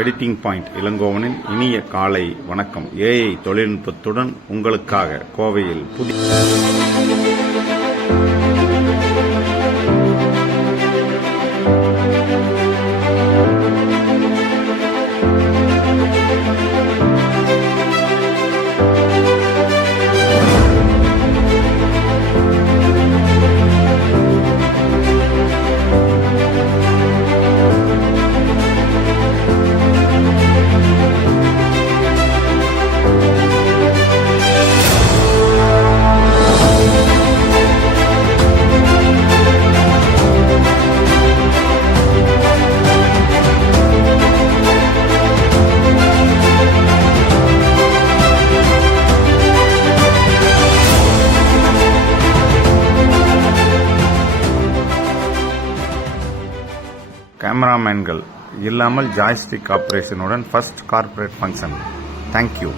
Editing point இளங்கோவனின் இனிய காலை வணக்கம். ஏஐ தொழில்நுட்பத்துடன் உங்களுக்காக கோவையில் கேமராமேன்கள் இல்லாமல் ஜாய்ஸ்டிக் ஆபரேஷனுடன் ஃபர்ஸ்ட் கார்ப்பரேட் ஃபங்க்ஷன். தேங்க்யூ.